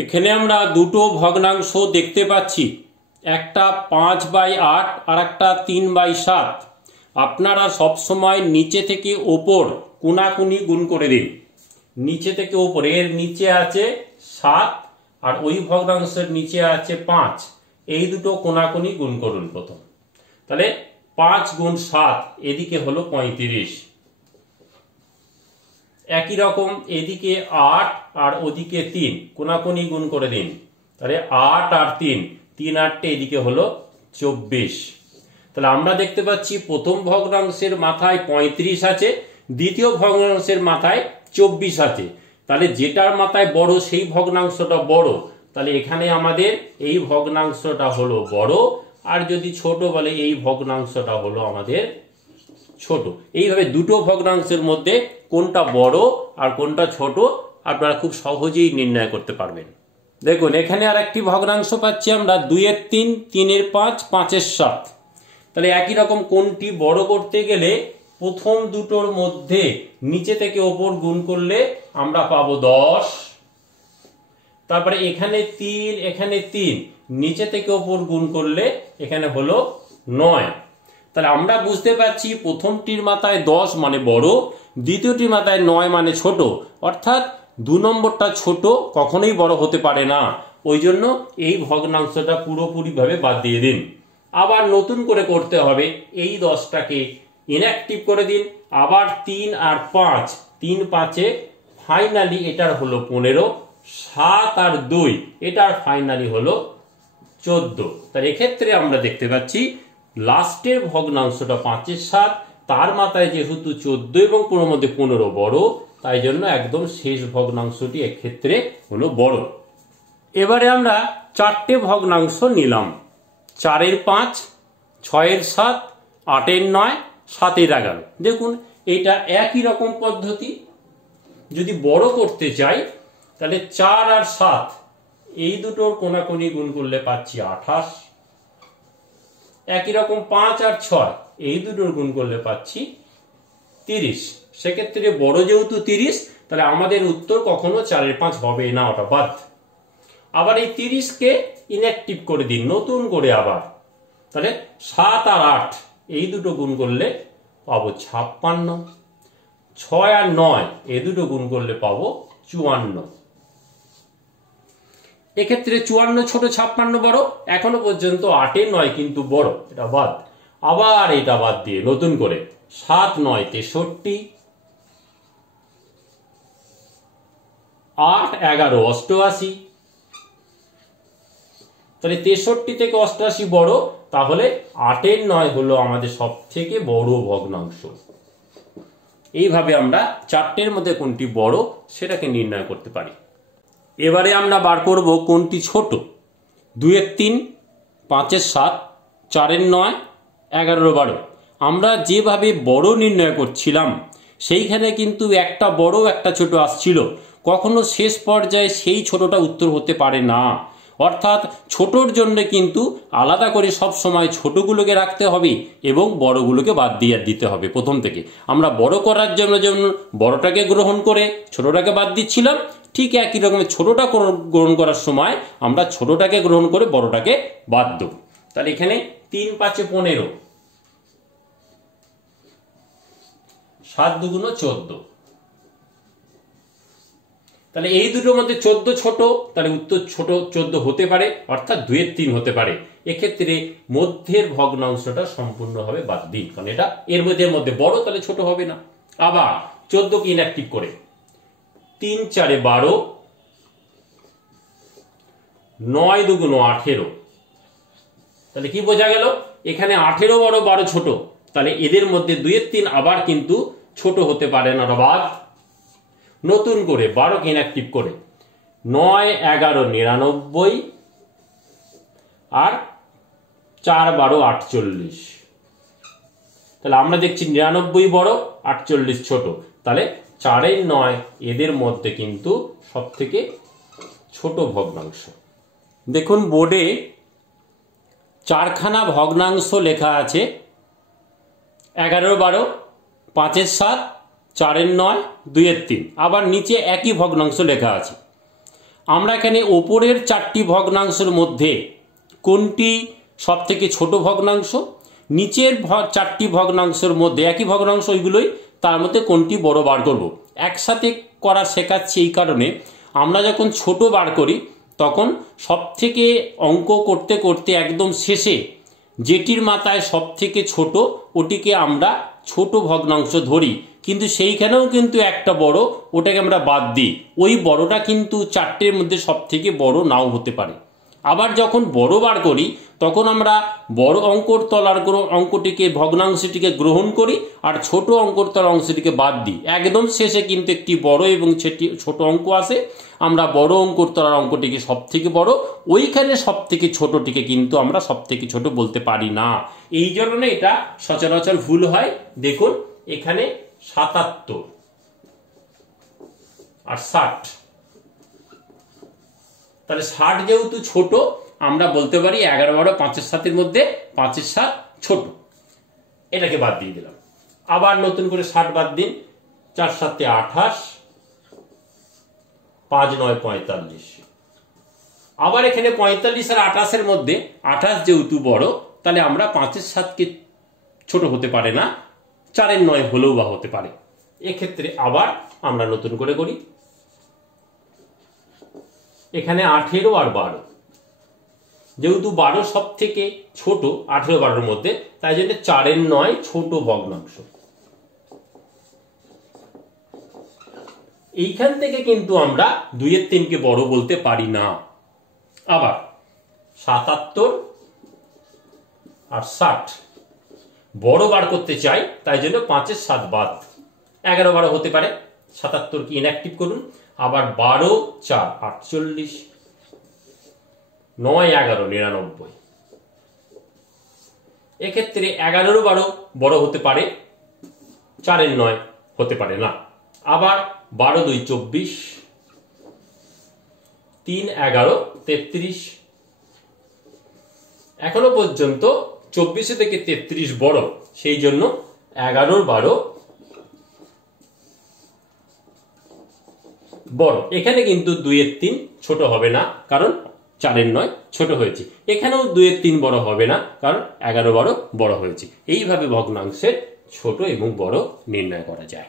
এখানে আমরা দুটো ভগ্নাংশ দেখতে পাচ্ছি, একটা 5/8 আর একটা 3/7। আপনারা সবসময় নিচে থেকে ওপর কোনাকুনি গুণ করে দিন। নিচে থেকে ওপর, এর নিচে আছে 7 আর ওই ভগ্নাংশের নিচে আছে 5, এই দুটো কোনাকুনি গুণ করুন প্রথম। তাহলে 5 গুণ 7 এদিকে হলো 35। একই রকম এদিকে 8 আর ওদিকে 3, কোনাকুনি গুণ করে দিন। তাহলে 8 আর 3, 3 8 এদিকে হলো 24। তাহলে আমরা দেখতে পাচ্ছি প্রথম ভগ্নাংশের মাথায় 35 আছে, দ্বিতীয় ভগ্নাংশের মাথায় 24 আছে। তাহলে যেটার মাথায় বড় সেই ভগ্নাংশটা বড়, তাহলে এখানে আমাদের এই ভগ্নাংশটা হলো বড়, আর যদি ছোট বলে এই ভগ্নাংশটা হলো আমাদের ছোট। এইভাবে দুটো ভগ্নাংশের মধ্যে কোনটা বড় আর কোনটা ছোট আপনারা খুব সহজেই নির্ণয় করতে পারবেন। দেখুন এখানে আর একটি ভগ্নাংশ পাচ্ছি আমরা 2/3, 3/5, 5/7। তাহলে একই রকম কোনটি বড় করতে গেলে প্রথম দুটোর মধ্যে নিচে থেকে ওপর গুণ করলে আমরা পাবো 10। তারপরে এখানে 3, এখানে 3, নিচে থেকে ওপর গুণ করলে এখানে হলো 9। তাহলে আমরা বুঝতে পারছি প্রথমটির মাথায় 10 মানে বড়, দ্বিতীয়টির মাথায় 9 মানে ছোট। অর্থাৎ 2 নম্বরটা ছোট, কখনোই বড় হতে পারে না। ওই জন্য এই ভগ্নাংশটা পুরোপুরিভাবে বাদ দিয়ে দিন। আবার নতুন করে করতে হবে, এই 10টাকে ইনঅ্যাক্টিভ করে দিন। আবার 3 আর 5, 3 5-এ ফাইনালি এটার হলো 15, 7 আর 2 এটার ফাইনালি হলো 14। তার এক্ষেত্রে আমরা দেখতে পাচ্ছি লাস্টের ভগ্নাংশটা 5/7, তার মাথায় যেহেতু 14 এবং 15 মধ্যে 15 বড়, তাই জন্য একদম শেষ ভগ্নাংশটি এক্ষেত্রে হলো বড়। এবারে আমরা 4টে ভগ্নাংশ নিলাম, 4/5, 6/7, 8/9, 7/11। দেখুন এটা একই রকম পদ্ধতি। যদি বড় করতে চাই তাহলে 4 আর 7 এই দুটোর কোনাকুনি গুণ করলে পাচ্ছি 28। একই রকম 5 আর 6 এই দুটোর গুণ করলে পাচ্ছি 30। সেক্ষেত্রে বড় যেহেতু 30, তাহলে আমাদের উত্তর কখনো 4/5 হবে না, ওটা বাদ। আবার এই 30কে ইনঅ্যাক্টিভ করে দিন নতুন করে আবার। তাহলে 7 আর 8 এই দুটো গুণ করলে পাবো 56। 6 আর 9 এই দুটো গুণ করলে পাবো 54। এক্ষেত্রে 54 ছোট, 56 বড়। এখনো পর্যন্ত 8/9 কিন্তু বড়, এটা বাদ। আবার এটা বাদ দিয়ে নতুন করে 7 9 63, 8 11 88। তাহলে 63 থেকে 88 বড়, তাহলে 8/9 হলো আমাদের সব থেকে বড় ভগ্নাংশ। এইভাবে আমরা 4টের মধ্যে কোনটি বড় সেটাকে নির্ণয় করতে পারি। এবারে আমরা বার করব কোনটি ছোট। 2/3, 5/7, 4/9, 11/12। আমরা যেভাবে বড় নির্ণয় করছিলাম সেইখানে কিন্তু একটা বড় একটা ছোট আসছিল, কখনো শেষ পর্যায়ে সেই ছোটটা উত্তর হতে পারে না। অর্থাৎ ছোটর জন্য কিন্তু আলাদা করে সব সময় ছোটগুলোকে রাখতে হবে এবং বড়গুলোকে বাদ দিয়ে দিতে হবে প্রথম থেকে। আমরা বড় করার জন্য যেমন বড়টাকে গ্রহণ করে ছোটটাকে বাদ দিচ্ছিলাম, ঠিক একই রকমের ছোটটা গ্রহণ করার সময় আমরা ছোটটাকে গ্রহণ করে বড়টাকে বাদ দেব। তাহলে এখানে 3 5 15, 7 2 14। তাহলে এই দুটোর মধ্যে 14 ছোট, তাহলে উত্তর ছোট 14 হতে পারে, অর্থাৎ 2/3 হতে পারে। এক্ষেত্রে মধ্যের ভগ্নাংশটা সম্পূর্ণভাবে বাদ দিন, কারণ এটা এর মধ্যে বড়, তাহলে ছোট হবে না। আবার 14কে ইনঅ্যাক্টিভ করে 3 4 12, 9 2 18। তাহলে কি বোঝা গেল, এখানে 18 বড় 12 ছোট, তাহলে এদের মধ্যে 2/3 আবার কিন্তু ছোট হতে পারে না, বাদ। নতুন করে 12কে ইনঅ্যাক্টিভ করে 9 11 99 আর 4 12 48। তাহলে আমরা দেখছি 99 বড়, 48 ছোট। তাহলে 4/9 এদের মধ্যে কিন্তু সব থেকে ছোট ভগ্নাংশ। দেখুন বোর্ডে 4খানা ভগ্নাংশ লেখা আছে, 11/12, 5/7, 4/9, 2/3। আবার নিচে একই ভগ্নাংশ লেখা আছে। আমরা এখানে ওপরের 4টি ভগ্নাংশের মধ্যে কোনটি সব থেকে ছোট ভগ্নাংশ, নিচের 4টি ভগ্নাংশের মধ্যে একই ভগ্নাংশ ওইগুলোই, তার মধ্যে কোনটি বড় বার করব। একসাথে করা শেখাচ্ছি এই কারণে, আমরা যখন ছোট বার করি তখন সব থেকে অঙ্ক করতে করতে একদম শেষে যেটির মাথায় সব থেকে ছোট ওটিকে আমরা ছোট ভগ্নাংশ ধরি, কিন্তু সেইখানেও কিন্তু একটা বড়, ওটাকে আমরা বাদ দিই। ওই বড়টা কিন্তু 4টের মধ্যে সব থেকে বড় নাও হতে পারে। আবার যখন বড় বার করি তখন আমরা বড় অঙ্কর তলার অঙ্কটিকে ভগ্নাংশটিকে গ্রহণ করি আর ছোট অঙ্কর তলার অংশটিকে বাদ দিই। একদম শেষে কিন্তু একটি বড় এবং ছোট অঙ্ক আসে, আমরা বড় অঙ্কর তলার অঙ্কটিকে সব থেকে বড়, ওইখানে সব থেকে ছোটটিকে কিন্তু আমরা সব থেকে ছোট বলতে পারি না। এই জন্য এটা সচরাচর ভুল হয়। দেখুন এখানে 77 আর 60, তাহলে 60 যেহেতু ছোট আমরা বলতে পারি 11, 12, 5, 7 মধ্যে 5, 7 ছোট, এটাকে বাদ দিয়ে দিলাম। আবার নতুন করে 60 বাদ দিন, 4, 7, 28, 5, 9, 45। আবার এখানে 45 আর 28 মধ্যে 28 যেহেতু বড়, তাহলে আমরা 5, 7কে ছোট হতে পারে না, 4, 9 হলেও বা হতে পারে। এক্ষেত্রে আবার আমরা নতুন করে করি, এখানে 18 আর 12, যেহেতু 12 সব থেকে ছোট 18, 12 মধ্যে, তাই জন্য 4, 9 ছোট ভগ্নাংশ। এইখান থেকে কিন্তু আমরা 2 এর 3কে বড় বলতে পারি না। আবার 77 আর 60 বড় বার করতে চাই, তাই জন্য 5, 7 বাদ, 11, 12 হতে পারে। 77 কি ইনঅ্যাক্টিভ করুন। আবার 12, 4, 48, 9, 11, 99। এক্ষেত্রে 11, 12 বড় হতে পারে, 4, 9 হতে পারে না। আবার 12, 2, 24, 3, 11, 33। এখনো পর্যন্ত 24 থেকে 33 বড়, সেই জন্য 11, 12 বড়। এখানে কিন্তু 2 এর 3 ছোট হবে না, কারণ 4, 9 ছোট হয়েছে। এখানেও 2 এর 3 বড় হবে না, কারণ 11, 12 বড় হয়েছে। এইভাবে ভগ্নাংশের ছোট এবং বড় নির্ণয় করা যায়।